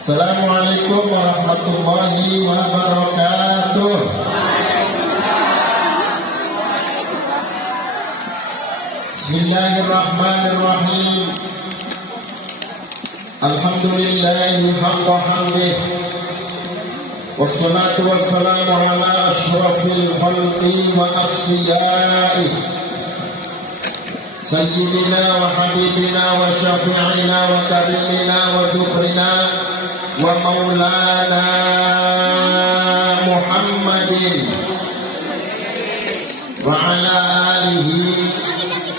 Assalamualaikum warahmatullahi wabarakatuh. Bismillahirrahmanirrahim. Alhamdulillahi haqqa hamdih. Wassalatu wassalamu ala asyrafil khalqi wa asfiyai Sayyidina wa habibina wa syafi'ina wa karimina wa dhukrina wa maulana Muhammadin wa ala alihi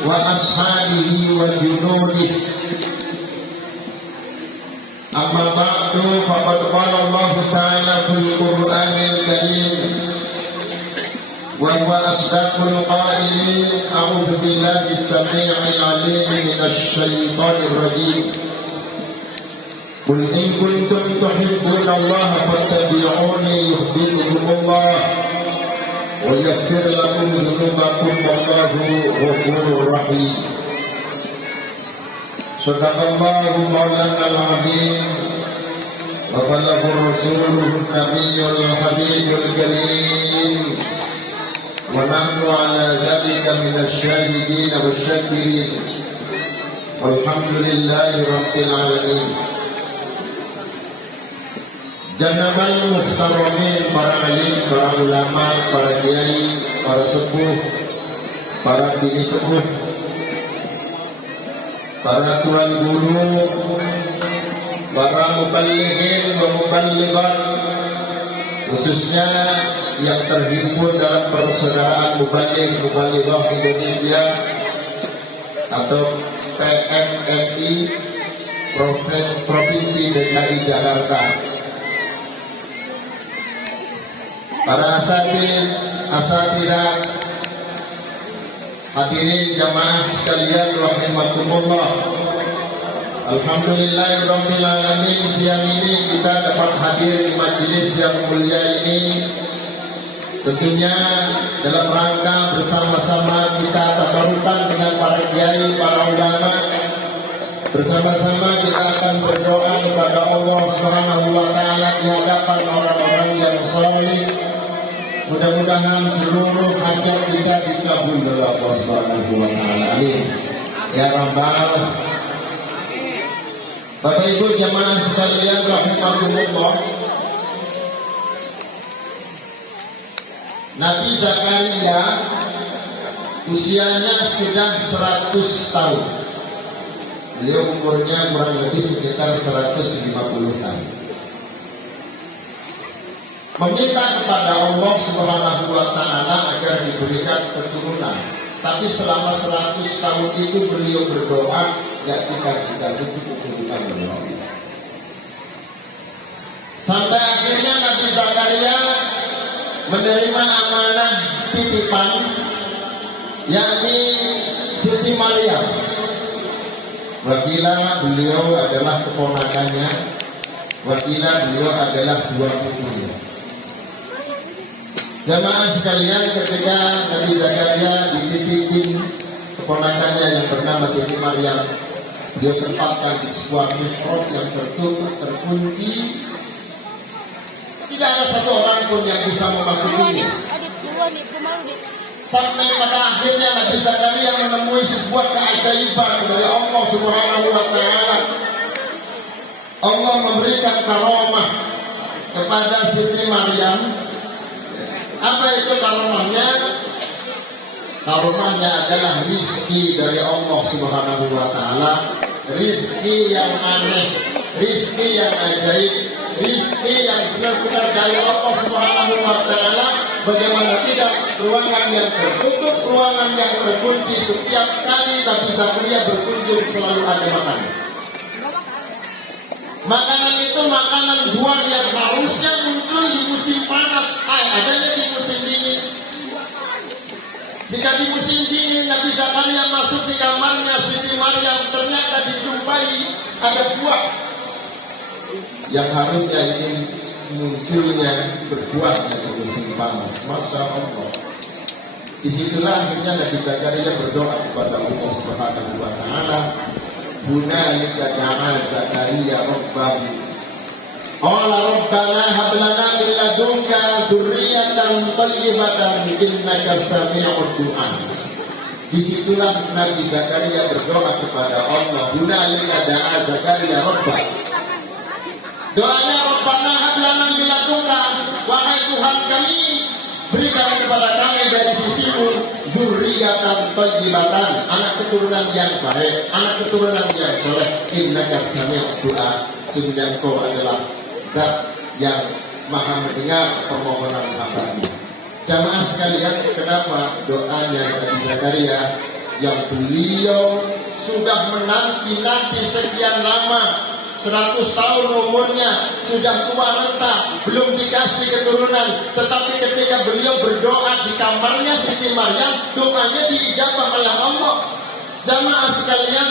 wa ashabihi wa junudihi. Amma ba'du, faqad qala Allah ta'ala fil Qur'anil Karim wa huwa asdaqul qailin. A'udzu billahi as-sami'il 'alim minasy syaithanir rajim. Qul in kuntum tuhibbuna Allah fattabi'uni yuhibbukumullah wa yaghfir lakum dhunubakum wallahu ghafurur rahim. Sadaqallahu maulana al-azim wa balagha rasuluhu nabiyyul habibul karim wa nahnu ala dhalika minasy syahidin wasyakirin walhamdulillahi rabbil alamin. Janabal muhtaramin, para alim, para ulama, para kiai, para sepuh, para bini sepuh, para tuan guru, para muballighin wa muballighat, khususnya yang terhimpun dalam persaudaraan muballigh muballighah Indonesia atau PMMI Provinsi DKI Jakarta, para asatidzah, hadirin jamaah sekalian rahimakumullah. Alhamdulillahirabbil alamin, siang ini kita dapat hadir di majelis yang mulia ini, tentunya dalam rangka bersama-sama kita tabarukan dengan para kiai, para ulama. Bersama-sama kita akan berdoa kepada Allah Subhanahu wa taala di hadapan orang-orang yang saleh. Mudah-mudahan seluruh hajat kita dikabul oleh Allah Subhanahu wa taala. Amin. Ya Rabbal. Bapak Ibu jamaah sekalian rahimakumullah. Nabi Zakaria usianya sudah 100 tahun. Beliau umurnya kurang lebih sekitar 150 tahun. Meminta kepada Allah Subhanahu wa taala agar diberikan keturunan. Tapi selama 100 tahun itu beliau berdoa, ya kita cukup keturunan beliau. Sampai akhirnya Nabi Zakaria menerima amanah titipan, yakni Siti Maryam. Wakila beliau adalah keponakannya, wakila beliau adalah dua putrinya. Jamaah sekalian, ketika Nabi Zakaria dititipin keponakannya yang bernama Siti Maryam, dia tempatkan di sebuah mihrab yang tertutup, terkunci. Tidak ada satu orang pun yang bisa memasukinya. Sampai pada akhirnya Nabi Zakaria menemui sebuah keajaiban dari Allah Subhanahu wa taala. Allah memberikan karamah kepada Siti Maryam. Apa itu karamahnya? Karamahnya adalah rizki dari Allah Subhanahu wa taala, rizki yang aneh, rizki yang ajaib, rizki yang benar-benar dari Allah Subhanahu wa taala. Bagaimana tidak, ruangan yang tertutup, ruangan yang terkunci, setiap kali Nabi Zakaria berkunjung selalu ada makanan. Makanan itu makanan buah yang harusnya muncul di musim panas, adanya di musim dingin. Jika di musim dingin Nabi Zakaria masuk di kamarnya Siti Maryam, ternyata dijumpai ada buah yang harusnya ini munculnya berbuahnya di musim panas. Masya Allah. Disitulah akhirnya Nabi Zakaria berdoa kepada Allah Subhanahu wa taala. Hunalika da'a Zakaria rabbahu. Qala rabbana hab lana min ladunka dzurriyyatan thayyibatan innaka sami'ud du'a. Disitulah Nabi Zakaria berdoa kepada Allah. Hunalika da'a Zakaria rabbah. Doanya Rabbana hab lana min ladunka, wahai Tuhan kami, berikan kepada kami dari sisimu dzurriyyatan thayyibatan, anak keturunan yang baik, anak keturunan yang soleh. Innaka sami'ud du'a, sungguh Engkau adalah Zat yang maha mendengar permohonan hamba-Nya. Jamaah sekalian, kenapa doanya Nabi Zakaria yang beliau sudah menanti-nanti sekian lama, 100 tahun umurnya, sudah tua renta, belum dikasih keturunan, tetapi ketika beliau berdoa di kamarnya Siti Maryam, doanya diijabah oleh Allah. Jamaah sekalian,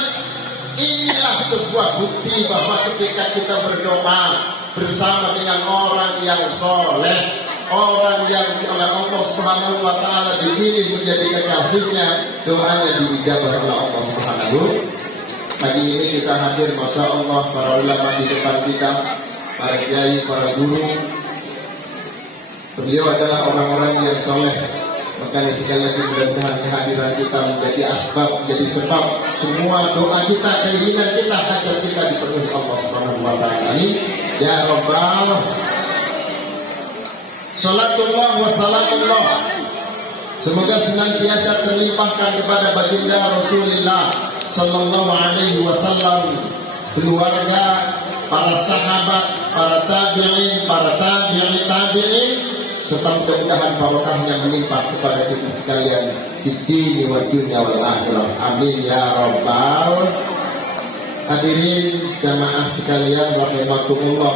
inilah sebuah bukti bahwa ketika kita berdoa bersama dengan orang yang soleh, orang yang oleh Allah Subhanahu wa Ta'ala dipilih menjadi kekasihnya, doanya diijabah oleh Allah Subhanahu. Pagi ini kita hadir, masya Allah, para ulama di depan kita, para kiai, para guru. Beliau adalah orang-orang yang soleh. Makanya sekali lagi mudah-mudahan kehadiran kita menjadi asbab, menjadi sebab semua doa kita, keinginan kita, hajat kita dipenuhi Allah Subhanahu wa Ta'ala. Ya Rabbal, salatullah wa salamullah, semoga senantiasa terlimpahkan kepada baginda Rasulullah Sallallahu Alaihi Wasallam, keluarga, para sahabat, para tabi'in, para tabi'in, serta mudah-mudahan barokahnya melimpah kepada kita sekalian di dini wa dunya wal akhirah. Amin ya rabbal. Hadirin jamaah sekalian rahimakumullah.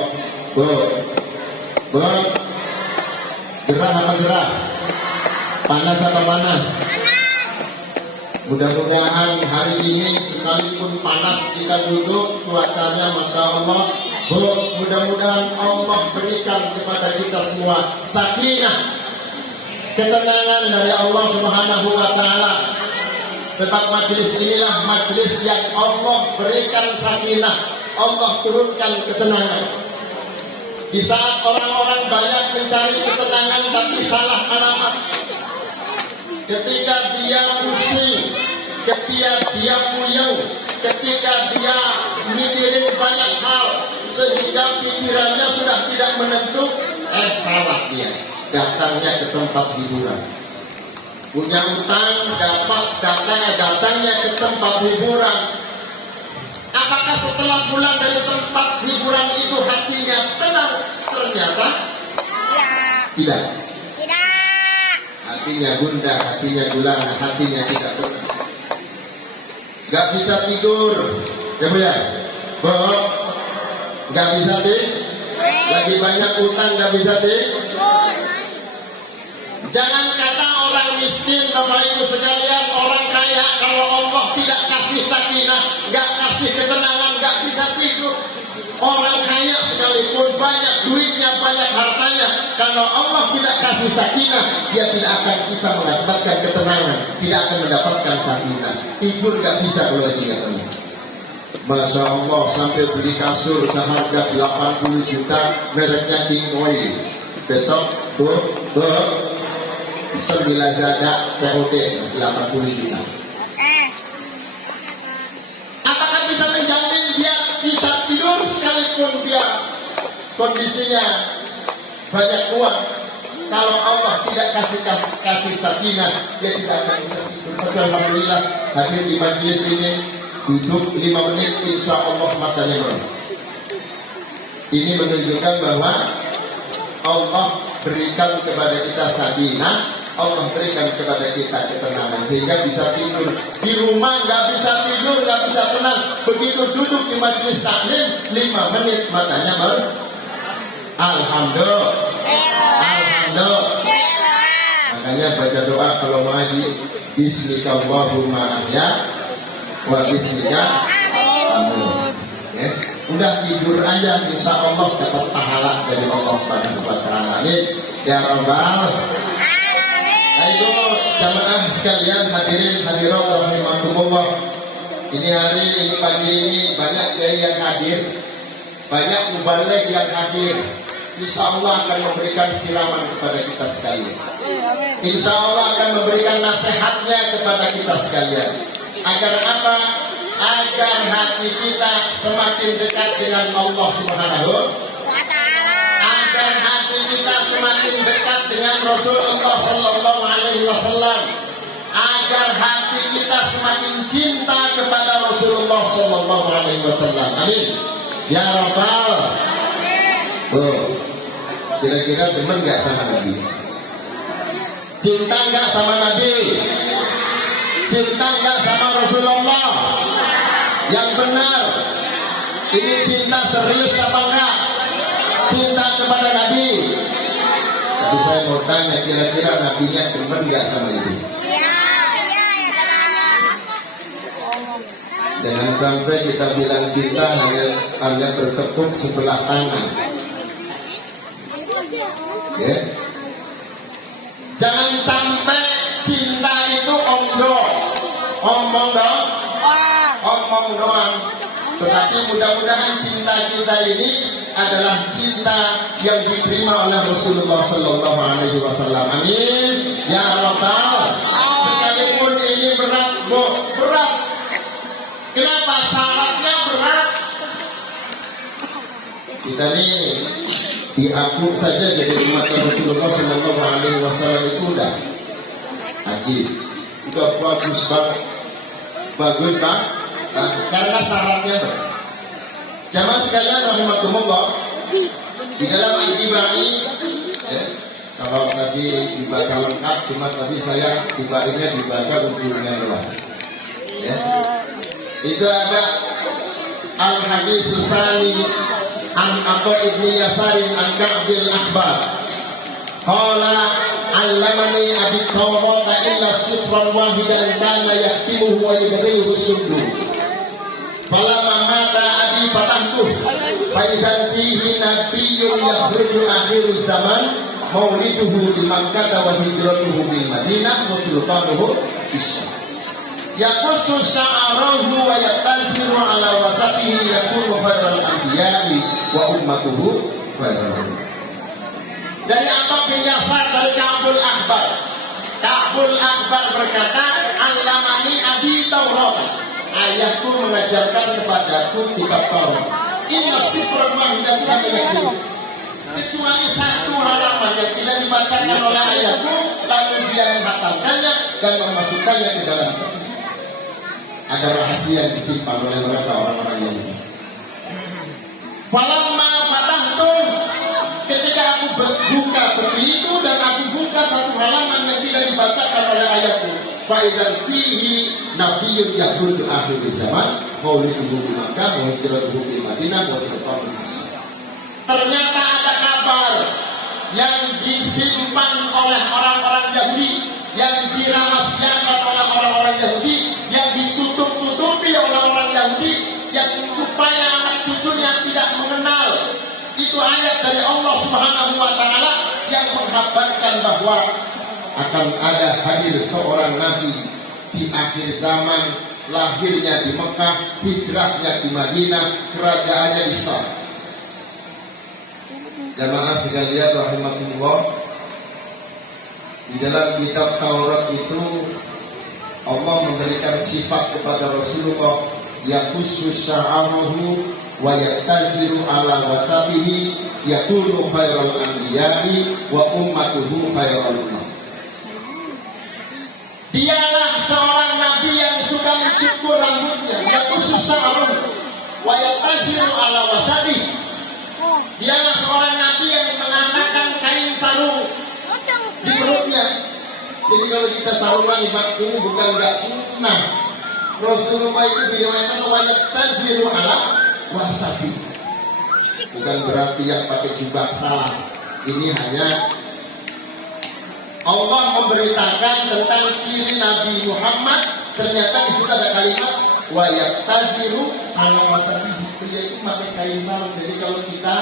Gerah apa gerah? Panas apa panas? Mudah-mudahan hari ini sekalipun panas kita duduk, cuacanya masya Allah. Mudah-mudahan Allah berikan kepada kita semua sakinah, ketenangan dari Allah Subhanahu wa Ta'ala. Sebab majelis inilah majelis yang Allah berikan sakinah, Allah turunkan ketenangan. Di saat orang-orang banyak mencari ketenangan tapi salah alamat, ketika dia pusing, ketika dia puyeng, ketika dia mikirin banyak hal sehingga pikirannya sudah tidak menentu, salah dia, datangnya ke tempat hiburan. Punya utang, datangnya ke tempat hiburan. Apakah setelah pulang dari tempat hiburan itu hatinya tenang? Ternyata tidak. Hatinya gundah, hatinya gulana, hatinya tidak tenang. Gak bisa tidur, ya Bu ya? Gak bisa tidur. Lagi banyak utang, gak bisa tidur. Jangan kata orang miskin, Bapak Ibu sekalian, orang kaya, kalau Allah tidak kasih sakinah, gak kasih ketenangan, gak bisa tidur. Orang kaya sekalipun, banyak duitnya, banyak hartanya, kalau Allah tidak kasih sakinah, dia tidak akan bisa mendapatkan ketenangan, tidak akan mendapatkan sakinah. Tidur gak bisa kalau dia tenang. Masya Allah, sampai beli kasur seharga 80 juta, mereknya King Oil. Besok Sembilan zada COD 80 juta. Apakah bisa menjamin dia bisa tidur sekalipun dia kondisinya banyak uang? Kalau Allah tidak kasih sakinah, dia tidak akan bisa tidur. Alhamdulillah hadir di majelis ini, duduk 5 menit, insya Allah matanya merah. Ini menunjukkan bahwa Allah berikan kepada kita sakinah, Allah berikan kepada kita ketenangan sehingga bisa tidur. Di rumah nggak bisa tidur, nggak bisa tenang. Begitu duduk di majelis taklim 5 menit matanya baru. Alhamdulillah. Makanya baca doa kalau mau haji, Bismillahirrahmanirrahim ya, wa bismika amin. Ya. Udah tidur aja, insya Allah dapat pahala dari Allah Subhanahu wa Ta'ala. Ya Rabbal. Ayo jamaah sekalian, hadirin hadirat rahimakumullah. Ini hari pagi ini banyak kiai yang hadir. banyak mubalik yang hadir, insya Allah akan memberikan siraman kepada kita sekalian. Insya Allah akan memberikan nasihatnya kepada kita sekalian. Agar apa? Agar hati kita semakin dekat dengan Allah Subhanahu wa Ta'ala. Agar hati kita semakin dekat dengan Rasulullah Sallallahu Alaihi Wasallam. Agar hati kita semakin cinta kepada Rasulullah Sallallahu Alaihi Wasallam. Amin. Ya Rabbal. Tuh, kira-kira demen nggak sama Nabi? Cinta nggak sama Nabi? Cinta nggak sama Rasulullah? Yang benar, ini cinta serius apa enggak? Cinta kepada Nabi. Tapi saya mau tanya, kira-kira Nabinya demen nggak sama ini? Jangan sampai kita bilang cinta hanya bertepuk sebelah tangan. Ya. Jangan sampai cinta itu omong doang. Tetapi mudah-mudahan cinta kita ini adalah cinta yang diterima oleh Rasulullah Sallallahu Alaihi Wasallam. Amin. Ya Rabbal. Sekalipun ini berat. Kenapa syaratnya berat? Kita nih diaku saja jadi umat Rasulullah Sallallahu Alaihi Wasallam itu udah ajib, udah bagus banget, karena syaratnya berat. Jamaah sekalian rahimakumullah, di dalam Al-Jibai, kalau tadi dibaca lengkap, cuma tadi saya Jibainya dibaca ujungnya doang. Ya. Itu ada Al-Hadits Tsani an Atha ibni Yasarin an Ka'bil Ahbar. Qala 'allamani abi Tawrata illa sutran wahidan kana yaktimuhu wa yubghiluhu sundu. Falamma mata abi fatahtuh fa idzan fihi nabiyyun yakhruju akhir zaman mauliduhu di Makkah wa hijratuhu bil Madinah wa sultanuhu Isya. Yaqussu sya'arahu wa yatasiru ala wasatihi yakunu khairal anbiya'i wa ummatuhu khairal. Dari Atha bin Yasar dari Ka'bul Ahbar. Ka'bul Ahbar berkata, "Allamani abi Taurat." Ayahku mengajarkan kepadaku kitab Taurat. Inna sifran wahidan kana yakun. Kecuali satu halaman yang tidak dibacakan oleh ayahku, lalu dia menghatamkannya dan memasukkannya ke dalam hati. Ada rahasia yang disimpan oleh mereka orang-orang yang ini. Falamma fatahtum, ketika aku buka buku itu dan aku buka satu halaman yang tidak dibacakan oleh ayahku, fa idzan fihi nabiyyun yakhruju akhir zaman mauliduhu di Makkah wa hijratuhu di Madinah wa sultanuhu Isya. Ternyata ada kabar yang disimpan oleh orang-orang Yahudi, yang dirahasiakan oleh orang-orang Yahudi, yang ditutup-tutupi oleh orang Yahudi, yang supaya anak cucunya tidak mengenal. Itu ayat dari Allah Subhanahu wa Ta'ala yang menghabarkan bahwa akan ada hadir seorang nabi di akhir zaman, lahirnya di Mekah, hijrahnya di Madinah, kerajaannya di Syam. Jamaah sekalian rahimakumullah, di dalam kitab Taurat itu Allah memberikan sifat kepada Rasulullah, yaqussu sya'aruhu wa yataziru ala wasabihi yakunu khairal anbiya'i wa ummatuhu khairal ummah. Dialah seorang nabi yang suka mencukur rambutnya, yaqussu sya'aruhu wa yataziru ala wasabihi. Dialah seorang nabi yang mengenakan kain sarung di perutnya. Jadi kalau kita sarungan ini bukan enggak sunnah. Rasulullah itu diriwayatkan wajib taziru ala wasabi. Bukan berarti yang pakai jubah salah. Ini hanya Allah memberitakan tentang ciri Nabi Muhammad. Ternyata di situ ada kalimat wajib taziru ala wasabi. Dia itu pakai kain sarung. Jadi kalau kita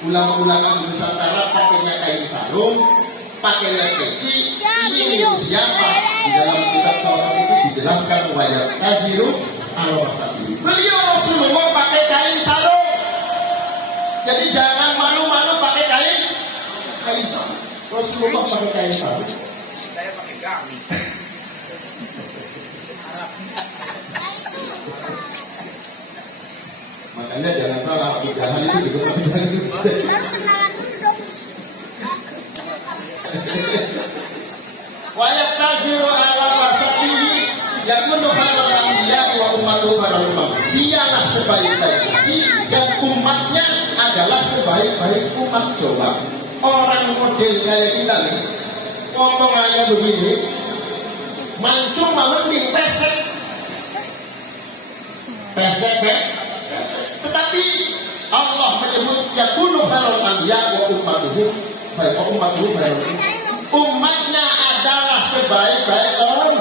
ulama-ulama Nusantara pakainya kain sarung, pakainya peci, ini untuk siapa? Di dalam kitab Taurat itu dijelaskan wajib taziru ala wasabi. Beliau Rasulullah pakai kain sarung. Rasulullah pakai kain sarung? Saya pakai gamis. Makanya jangan salah, pijahan itu juga pijahan Ustaz. Wayak taziru ala wasatihi yakunu khairul anbiya wa ummatuhu khairul umam. Dialah sebaik-baik dan umatnya adalah sebaik-baik umat. Coba orang model kayak kita nih, omongannya begini, mancung mending pesek, pesek. Tetapi Allah menyebut yakunu khairul anbiya wa ummatuhu khairul umam. Umatnya adalah sebaik-baik orang.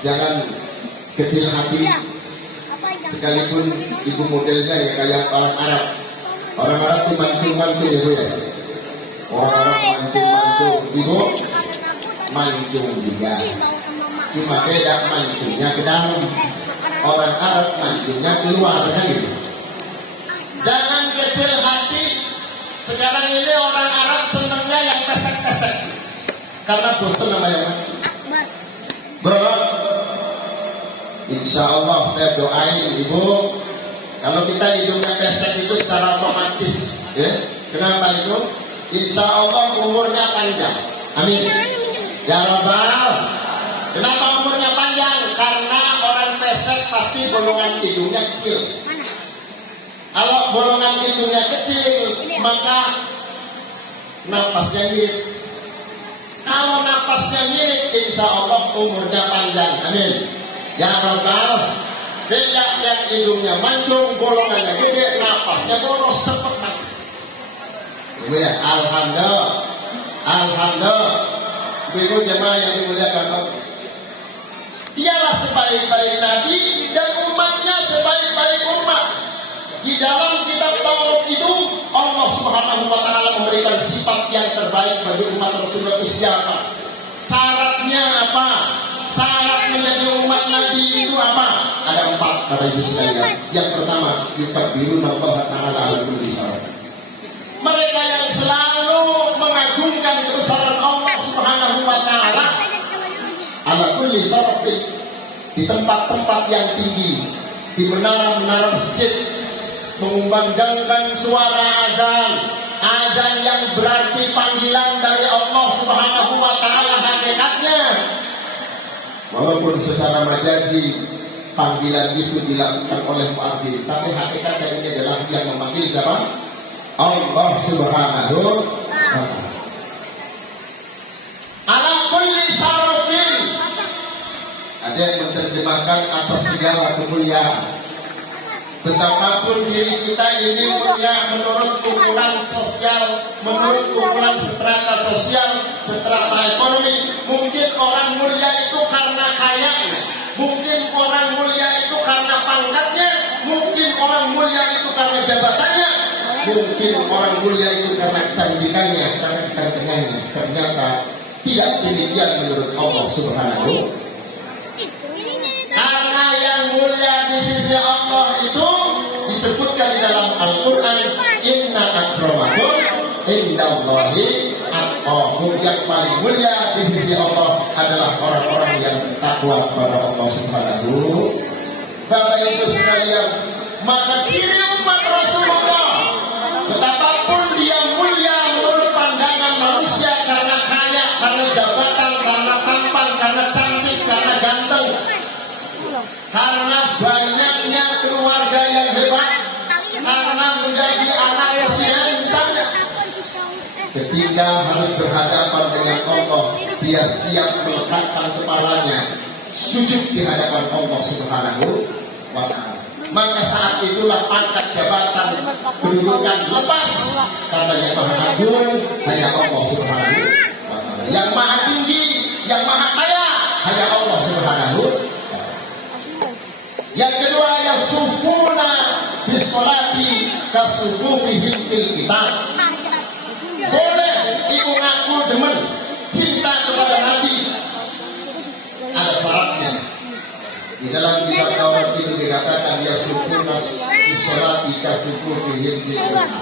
Jangan kecil hati, sekalipun ibu modelnya ya kayak orang Arab. Orang Arab tuh mancung-mancung ya Bu ya. Orang mancung-mancung, ibu mancung juga. Cuma beda mancungnya ke dalam. Orang Arab mancungnya keluar kan gitu. Jangan kecil hati. Sekarang ini orang Arab senangnya yang pesek-pesek karena bosan sama yang insya Allah saya doain ibu, kalau kita hidupnya pesek itu secara otomatis ya. Kenapa itu? Insya Allah umurnya panjang, amin ya Rabbal. Kenapa umurnya panjang? Karena orang pesek pasti bolongan hidungnya kecil. Kalau bolongan hidungnya kecil, maka nafasnya mirip. Kalau nafasnya mirip, insya Allah umurnya panjang. Amin. Ya Rabbal. Beda yang hidungnya mancung, bolongannya gede, nafasnya boros, cepet mati. Ibu ya, alhamdulillah. Alhamdulillah. Ibu jemaah yang dimuliakan Allah. Dialah sebaik-baik Nabi dan umatnya sebaik-baik umat. Di dalam kitab Taurat itu Allah Subhanahu wa taala memberikan sifat yang terbaik bagi umat Rasulullah itu siapa? Syaratnya apa? Syarat menjadi umat Nabi itu apa? Ada 4 Bapak Ibu sekalian. Yang pertama, yukabbiruna Allah taala ala kulli syarat. Mereka yang selalu mengagungkan kebesaran Allah Subhanahu wa taala ala kulli syarat, di tempat-tempat yang tinggi, di menara-menara masjid, mengumandangkan suara azan yang berarti panggilan dari Allah Subhanahu wa taala hakikatnya. Walaupun secara majazi panggilan itu dilakukan oleh muadzin, tapi hakikatnya ini adalah yang memanggil siapa? Allah Subhanahu wa taala. Ala kulli syarafin. Ada yang menerjemahkan atas segala kemuliaan. Betapapun diri kita ini mulia menurut ukuran sosial, menurut ukuran strata sosial, strata ekonomi. Mungkin orang mulia itu karena kayanya, mungkin orang mulia itu karena pangkatnya, mungkin orang mulia itu karena jabatannya, mungkin orang mulia itu karena kecantikannya, karena kegantengannya. Ternyata tidak demikian menurut Allah Subhanahu. Karena yang mulia di sisi Allah itu disebutkan di dalam Al-Quran, inna akramakum indallahi atqakum. Yang paling mulia di sisi Allah adalah orang-orang yang takwa kepada Allah Subhanahu. Bapak Ibu sekalian, maka ciri umat Rasulullah, betapapun dia mulia menurut pandangan manusia karena kaya, karena jabatan, karena tampan, karena cantik, karena ganteng, karena banyaknya keluarga yang hebat, karena menjadi anak presiden misalnya. Ketika harus berhadapan dengan Allah, dia siap meletakkan kepalanya sujud di hadapan Allah Subhanahu wa taala. Maka saat itulah pangkat jabatan kedudukan lepas, karena yang maha agung hanya Allah Subhanahu wa taala. Yang maha tinggi, yang maha kaya hanya Allah Subhanahu. Yang kedua, yang sufuna bisolati kasufufihim fil kitab. Boleh ibu ngaku demen cinta kepada Nabi, ada syaratnya. Di dalam kitab Taurat itu dikatakan ya sufuna bisolati kasufufihim fil kitab.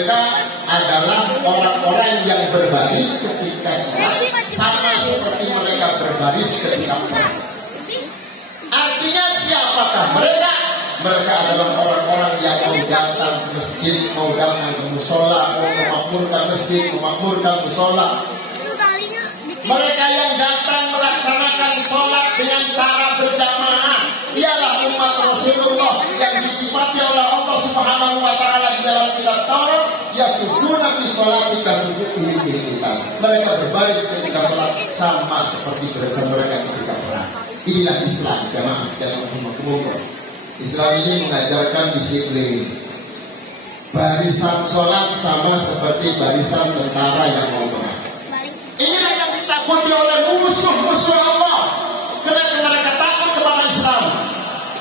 mereka adalah orang-orang yang berbaris ketika sholat, sama seperti mereka berbaris ketika sholat. Artinya siapakah mereka? Mereka adalah orang-orang yang mau datang ke masjid, mau datang ke musola, mau memakmurkan masjid, memakmurkan musola. Mereka yang datang melaksanakan sholat dengan cara berjamaah ialah umat Rasulullah yang disifati oleh Allah Subhanahu wa taala di dalam kitab Taurat, yasujuduna fi sholati kasujudihim fil qital. Mereka berbaris ketika sholat sama seperti mereka ketika perang. Inilah Islam, jamaah sekalian umur. Islam ini mengajarkan disiplin. Barisan sholat sama seperti barisan tentara yang mau perang. Inilah yang ditakuti oleh musuh-musuh Allah. Kenapa mereka takut kepada Islam?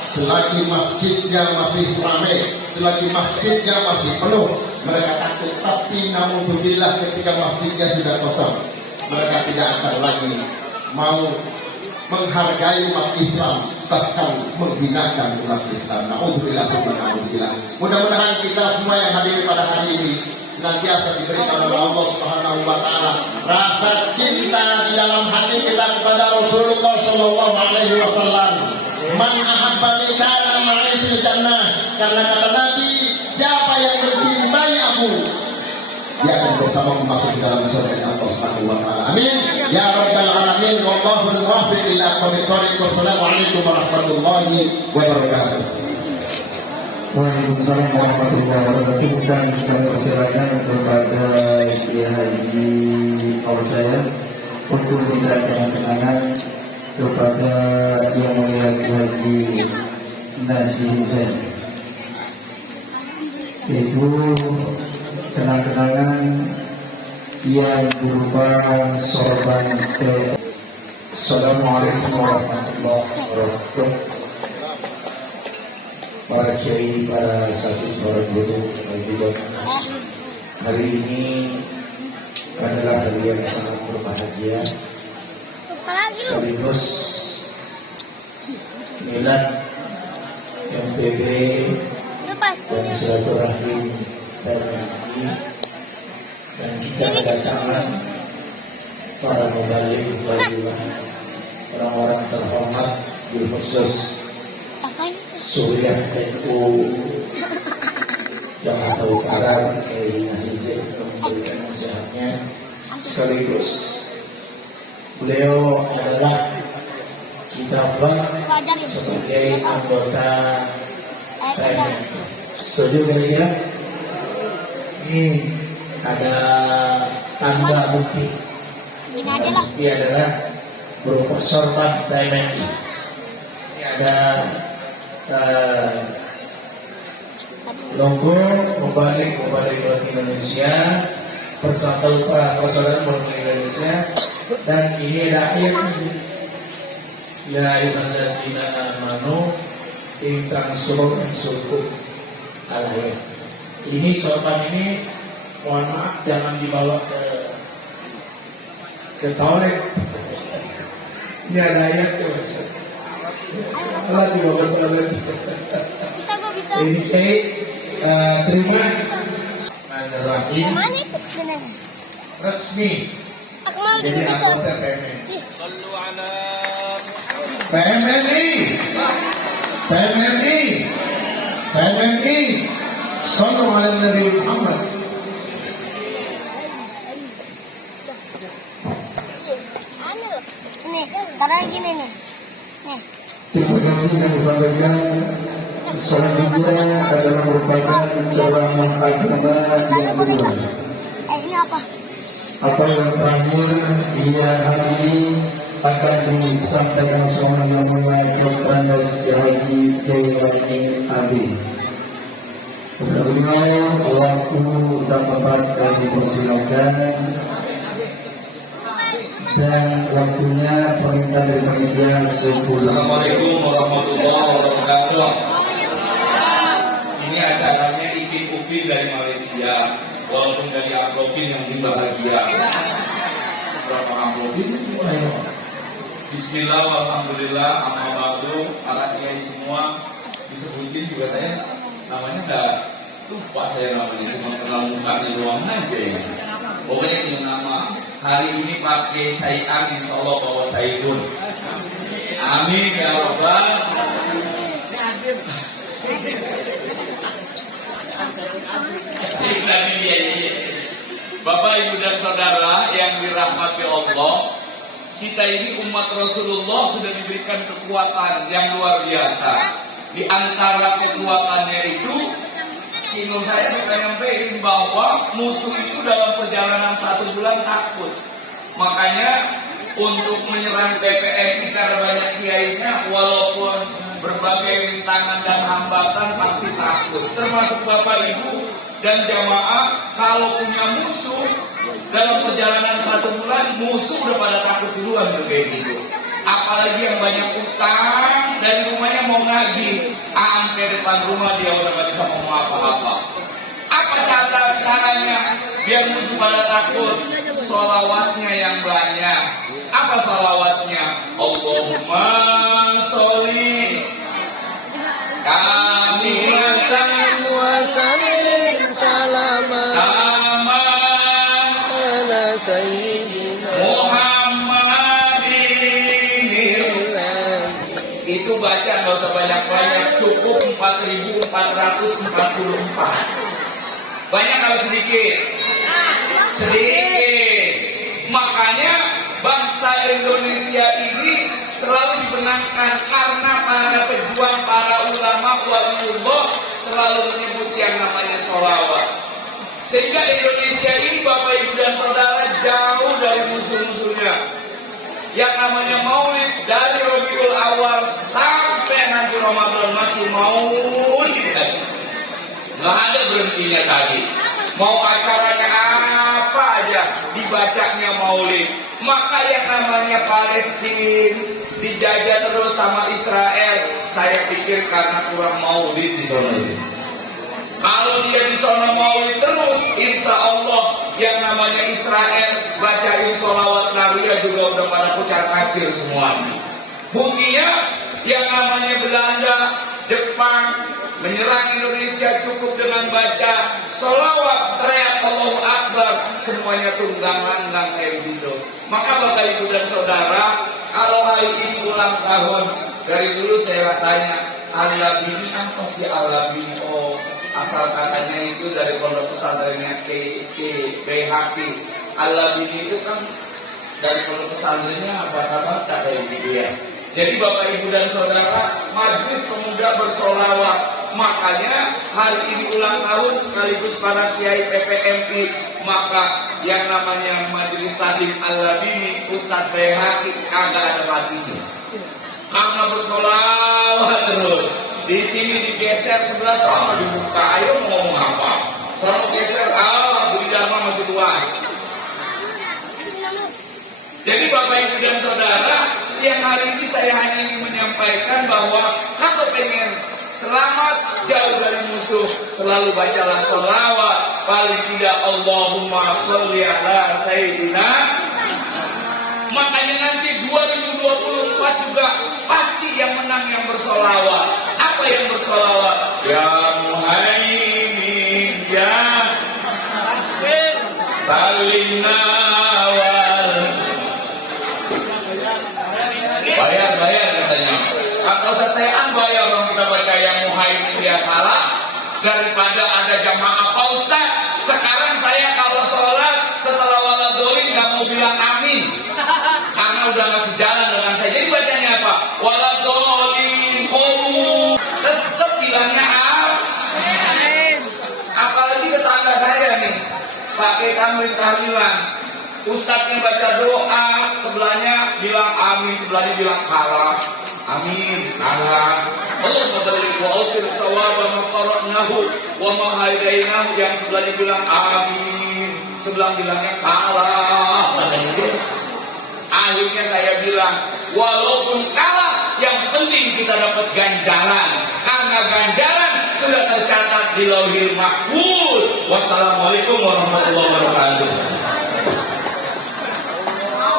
Selagi masjidnya masih ramai, selagi masjidnya masih penuh, mereka takut. Tapi namun beginilah ketika masjidnya sudah kosong, mereka tidak akan lagi mau menghargai umat Islam, bahkan menghinakan umat Islam. Alhamdulillah. Mudah-mudahan kita semua yang hadir pada hari ini senantiasa diberikan oleh Allah Subhanahu wa taala rasa cinta di dalam hati kita kepada Rasulullah sallallahu alaihi wasallam. Man ahabbani kana ma'i fil jannah. Karena kata Nabi, siapa yang mencintai aku, dia akan bersamaku masuk ke dalam surga Allah Subhanahu wa taala. Amin. Ya rabbal alamin. Wallahul muwaffiq ila aqwamit thoriq. Wassalamualaikum warahmatullahi wabarakatuh. Waalaikumsalam warahmatullahi wabarakatuh. Dan kita persilakan kepada Kiai Haji Paul saya untuk memberikan kenangan kepada yang mulia Haji Nasir Zain, yaitu kenang-kenangan yang berupa sorban ke. Assalamualaikum warahmatullahi wabarakatuh. Para kiai, para sahabat, para guru, hari ini adalah hari yang sangat berbahagia, sekaligus milad MPB dan silaturahim TNI, dan kita kedatangan para mubalik fadilah, orang-orang terhormat di khusus Suriah NU Jakarta Utara, Kiai Nasir Zain memberikan nasihatnya, sekaligus beliau adalah kitabah sebagai anggota TNI. Setuju kira-kira? Ini ada tanda bukti. Ini adalah berupa sorban TNI. Ini ada logo Mubalik Indonesia, Persaudaraan Mubalik Indonesia, dan ini ada ayat ini, ya ayyuhalladzina amanu in tansurkum al-ayat. Ini sorban ini, mohon maaf jangan dibawa ke toilet. Ini ada ayat tuh, Mas. Salah dibawa ke toilet. Bisa. Ini terima. Bismillahirrahmanirrahim. Resmi. Jadi anggota PMI. PMI. Sallu ala Nabi Muhammad. Nih, sekarang gini nih. Nih. Terima kasih yang disampaikan. Selanjutnya adalah merupakan ceramah agama yang kedua. Ini apa? Apa yang terakhir, ia hari ini akan disampaikan seorang yang mulia Kepada Haji Kiai Abi. Beliau waktu dan tempat kami persilakan, dan waktunya perintah dari panitia sepuluh. Assalamualaikum warahmatullahi wabarakatuh. Ini acaranya Ipin Upin dari Malaysia, walaupun dari Akrofin yang lebih bahagia. Berapa Akrofin? Bismillah, alhamdulillah, amma ba'du, para kiai semua disebutin juga saya namanya lupa saya namanya, cuma kenal mukanya doang aja ya. Pokoknya punya nama. Hari ini pakai Sayyid, insya Allah bawa Sayyidun. Amin ya Rabbal. Bapak, Ibu dan Saudara yang dirahmati Allah, kita ini umat Rasulullah sudah diberikan kekuatan yang luar biasa. Di antara kekuatannya itu, Kino saya sudah nyampein bahwa musuh itu dalam perjalanan 1 bulan takut. Makanya untuk menyerang TPM kita banyak kiainya, walaupun berbagai rintangan dan hambatan pasti takut. Termasuk Bapak Ibu dan jamaah, kalau punya musuh dalam perjalanan 1 bulan, musuh udah pada takut duluan kayak gitu. Apalagi yang banyak utang, dari rumahnya mau nagih, sampai depan rumah dia udah gak bisa ngomong apa-apa. Apa caranya biar musuh pada takut? Sholawatnya yang banyak. Apa sholawatnya? Allahumma sholli kamilatan wa sallim salaman ala sayyidina itu baca nggak usah banyak-banyak, cukup 4.444. Banyak kalau sedikit? Sedikit. Makanya bangsa Indonesia ini selalu dibenangkan karena para pejuang, para ulama, waliullah selalu menyebut yang namanya sholawat. Sehingga Indonesia ini Bapak Ibu dan Saudara jauh dari musuh-musuhnya. Yang namanya maulid dari Rabiul Awal sampai nanti Ramadan masih maulid. Nggak ada berhentinya tadi. Mau acaranya apa aja dibacanya maulid. Maka yang namanya Palestina dijajah terus sama Israel, saya pikir karena kurang maulid di sana itu. Kalau dia di sana maulid terus, insya Allah yang namanya Israel bacain sholawat Nabiya juga udah pada pucar kacir semuanya. Buktinya yang namanya Belanda, Jepang menyerang Indonesia cukup dengan baca sholawat, teriak Allahu Akbar, semuanya tunggang langgang kayak gitu. Maka Bapak Ibu dan Saudara, kalau hari ini ulang tahun, dari dulu saya tanya, Al-Labini apa sih Al-Labini? Oh, asal katanya itu dari pondok pesantrennya KBHQ. Al-Labini itu kan dari pondok pesantrennya baca-baca kayak gitu ya. Jadi Bapak Ibu dan Saudara, Majelis Pemuda bersolawat. Makanya hari ini ulang tahun sekaligus para kiai PPMI. Maka yang namanya Majelis Taklim Al-Labini, Ustadz BHQ kagak ada matinya. Karena bersolawat terus. Di sini digeser sebelah sana dibuka. Ayo ngomong apa? Sana geser, Budi Dharma masih luas. Jadi Bapak Ibu dan Saudara, siang hari ini saya hanya ingin menyampaikan bahwa kalau pengen selamat jauh dari musuh, selalu bacalah sholawat. Paling tidak Allahumma sholli ala sayyidina. Makanya nanti 2024 juga pasti yang menang yang bersolawat. Apa yang bersolawat? Ya Muhaimin, ya Salimna wal. Bayar katanya. Kalau saya bayar orang kita baca yang Muhaimin dia salah daripada ada jamaah Pak Ustaz. Sekarang saya kalau sholat setelah waladolin nggak mau bilang amin. Karena udah nggak sejalan dengan saya. Jadi bacanya apa? Waladolin kholu. Tetap bilangnya amin. Apalagi tetangga saya nih, pakai kambing tahlilan. Ustadznya baca doa, sebelahnya bilang amin, sebelahnya bilang kalah. Amin, kalah. Allah memberi wa usir sawaba maqaranahu wa ma hadainahu, yang sebelahnya bilang amin, sebelah bilangnya kalah. Akhirnya saya bilang, walaupun kalah, yang penting kita dapat ganjaran. Karena ganjaran sudah tercatat di Lauhil Mahfuz. Wassalamualaikum warahmatullahi wabarakatuh.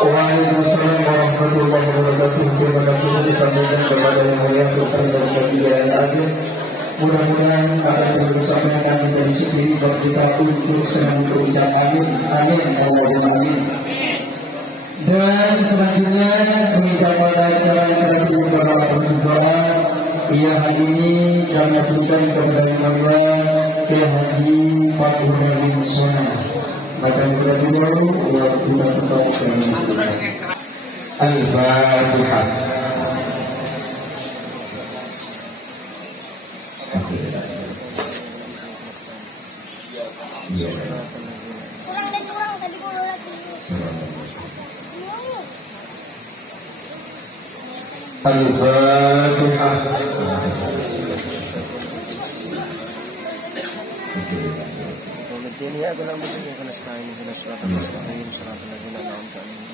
Waalaikumsalam warahmatullahi wabarakatuh. Terima kasih disampaikan kepada yang mulia Tuhan dan Sebagian Agung. Mudah-mudahan apa yang disampaikan dari sini buat kita untuk senang berucap amin, amin, Allahumma amin. Dan selanjutnya mengucap pada acara yang telah berdoa ia hari ini kami berikan kepada Anda ke Haji Fathul Sunnah. Maka beliau waktu datang kami Al-Fatihah. Kurang tadi kalau lagi. Al-Fatihah. ومديني أقول أن بدي فلسطين فلسطين فلسطين صراط الذين أنعمت عليهم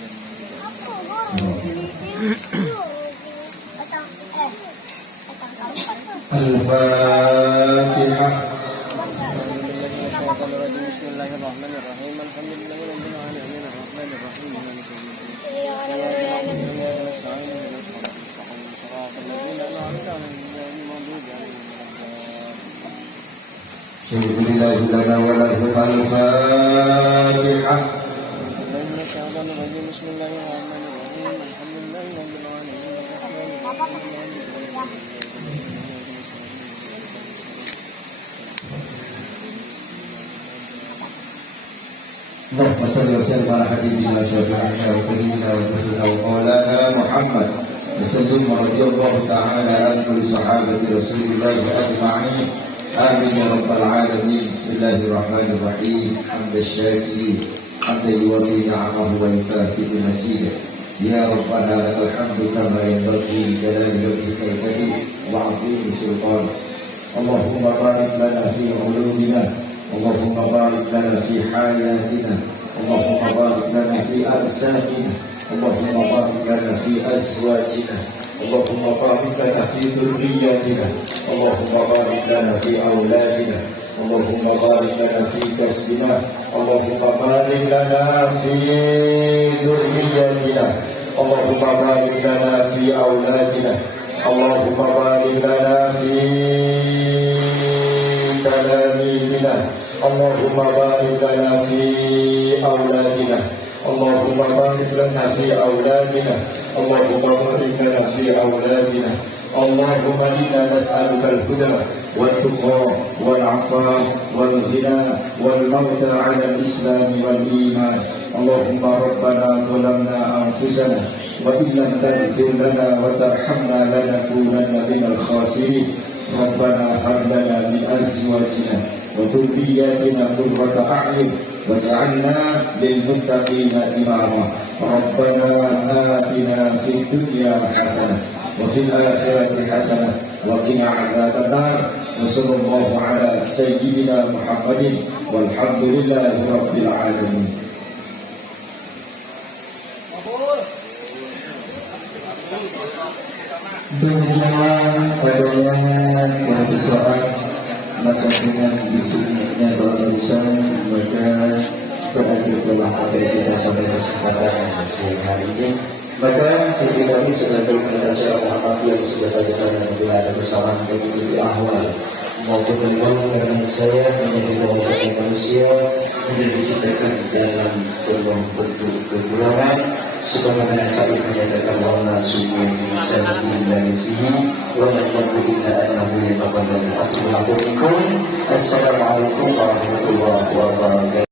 Al-Fatihah. بسم الله الرحمن الرحيم الحمد لله رب العالمين الرحمن الرحيم مالك يوم الدين إياك نعبد وإياك نستعين اهدنا الصراط المستقيم صراط الذين أنعمت عليهم غير المغضوب عليهم ولا الضالين Alhamdulillah lana wa lahu al-Fatihah. من الشيطان الرجيم بسم الله الرحمن الرحيم الحمد لله رب العالمين الرحمن الرحيم اللهم صل وسلم على حبيبنا وشفيعنا وكريمنا ونبينا ومولانا محمد وسلم رضي الله تعالى عن كل صحابة رسول الله أجمعين آمين يا رب العالمين. بسم الله الرحمن الرحيم. حمد الشاكرين حمدا يوفي نعمه ويكافئ مزيده. يا ربنا لك الحمد كما ينبغي لجلال وجهك الكريم وعظيم سلطانك. اللهم بارك لنا في علومنا، اللهم بارك لنا في حياتنا، اللهم بارك لنا في أجسامنا، اللهم بارك لنا في أزواجنا، اللهم بارك لنا في ذرياتنا، اللهم بارك لنا في أولادنا، اللهم بارك لنا في كسبنا، اللهم بارك لنا في ذرياتنا، اللهم بارك لنا في أولادنا، اللهم بارك لنا في تلاميذنا، اللهم بارك لنا في أولادنا، اللهم بارك لنا في أولادنا، اللهم بارك لنا في أولادنا. اللهم إنا نسألك الهدى والتقى والعفاف والغنى والموت على الإسلام والإيمان. اللهم ربنا ظلمنا أنفسنا وإن لم تغفر لنا وترحمنا لنكونن من الخاسرين. ربنا هب لنا من أزواجنا وذرياتنا قرة أعين واجعلنا للمتقين إماما. ربنا آتنا في الدنيا حسنة وفي الآخرة حسنة وقنا عذاب النار. وصلى الله على سيدنا محمد والحمد لله رب العالمين. Dengan padanya yang berdoa maka dengan ditutupnya urusan maka berarti telah ada kita pada kesempatan siang hari ini. Maka sekali sebagai pengajar Muhammad yang sudah saya ada bersama mengikuti ahwal maupun dengan saya menjadi bangsa manusia menjadi diciptakan dalam bentuk kekurangan sebagaimana saya menyatakan bahwa sungguh bisa dari sini Assalamualaikum warahmatullahi wabarakatuh.